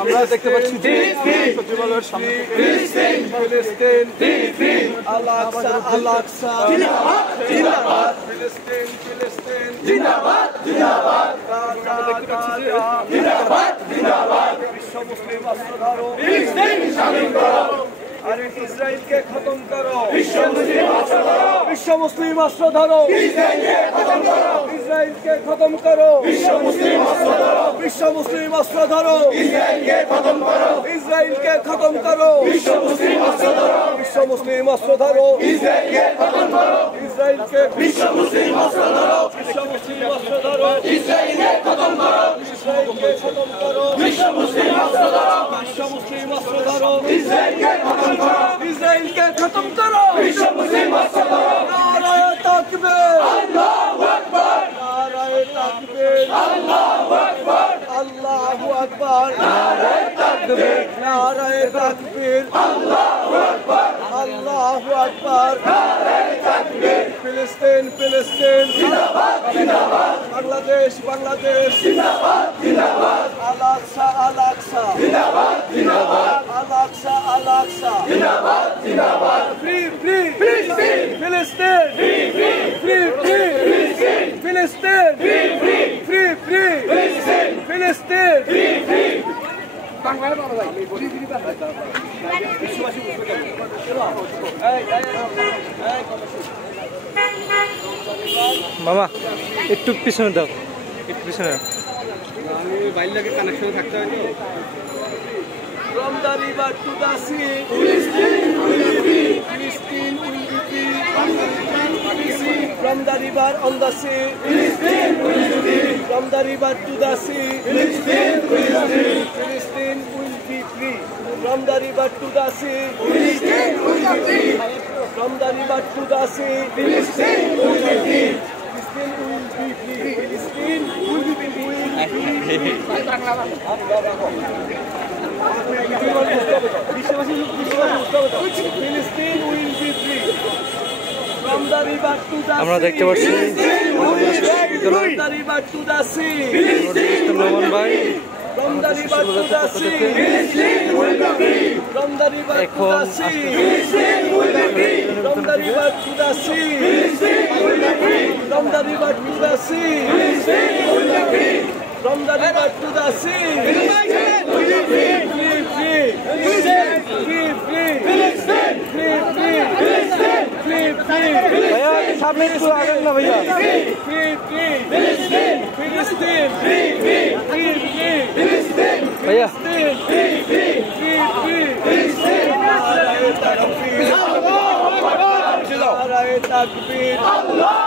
আমরা দেখতে পাচ্ছি যে সচিবালয়ের সামনে আল-আকসা আল-আকসা জিন্দাবাদ ফিলিস্তিন ফিলিস্তিন জিন্দাবাদ জিন্দাবাদ জিন্দাবাদ জিন্দাবাদ বিশ্ব মুসলিম রাষ্ট্রধারক ফিলিস্তিন স্বাধীন করো আরে ইসরায়েলকে খতম করো বিশ্ব মুসলিম রাষ্ট্রধারক বিশ্ব মুসলিম রাষ্ট্রধারক ইসরায়েলকে খতম করো ইসরায়েলকে খতম করো বিশ্ব মুসলিম রাষ্ট্রধারক বিশ্ব মুসলিম রাষ্ট্রধারক ইসরায়েলকে খতম করো ইসরায়েলকে খতম করো বিশ্ব মুসলিম রাষ্ট্রধারক বিশ্ব মুসলিম রাষ্ট্রধারক ইসরায়েলকে খতম করো ইসরায়েলকে বিশ্ব মুসলিম রাষ্ট্রধারক বিশ্ব মুসলিম রাষ্ট্রধারক ইসরায়েলকে খতম করো ইসরায়েলকে খতম করো বিশ্ব মুসলিম রাষ্ট্রধারক বিশ্ব মুসলিম রাষ্ট্রধারক ইসরায়েলকে খতম করো ইসরায়েলকে খতম করো বিশ্ব মুসলিম রাষ্ট্রধারক নারায়ে তাকবীর আল্লাহু আকবার নারায়ে তাকবীর আল্লাহু আকবার আল্লাহু আকবার নারায়ে তাকবীর নারায়ে তাকবীর আল্লাহু আকবার আল্লাহু আকবার নারায়ে তাকবীর ফিলিস্তিন ফিলিস্তিন জিন্দাবাদ জিন্দাবাদ বাংলাদেশ বাংলাদেশ জিন্দাবাদ জিন্দাবাদ আল-আকসা আল-আকসা জিন্দাবাদ জিন্দাবাদ আল-আকসা আল-আকসা জিন্দাবাদ জিন্দাবাদ ফ্রি ফ্রি ফিলিস্তিন ফিলিস্তিন ফ্রি ফ্রি ফ্রি ফ্রি ফিলিস্তিন ফিলিস্তিন ফ্রি ফ্রি ফ্রি ফ্রি ফিলিস্তিন ফিলিস্তিন ফ্রি ফ্রি বাংলায় বলো ভাই ফ্রি ফ্রি বিশ্ববাসী বুঝবে মামা একটু পিছনে দাও একটু পিছনে দাও আমি বাইল লাগে কানেকশনে থাকতে হয় তো from the river to the sea Palestine will be Palestine will be from the river on the sea Palestine will be from the river to the sea Palestine will be Palestine will be free from the river to the sea Palestine will be free from the river to the sea Palestine will be free Palestine will be free Palestine will be free Palestine will be free from the river to the sea আমরা দেখতে পাচ্ছি from the river to the sea from the river to the sea Palestine will be free from the river to the sea Palestine will be free from the river to the sea Palestine will be free from the river to the sea Palestine will be free from the river to the sea Palestine will be free free free free free Palestine free free Palestine free free भैया सामने तो आ गए ना भैया free free free Palestine Palestine free free free free Palestine भैया free free free free Palestine नाराये तकबीर अल्लाहु अकबर नाराये तकबीर अल्लाह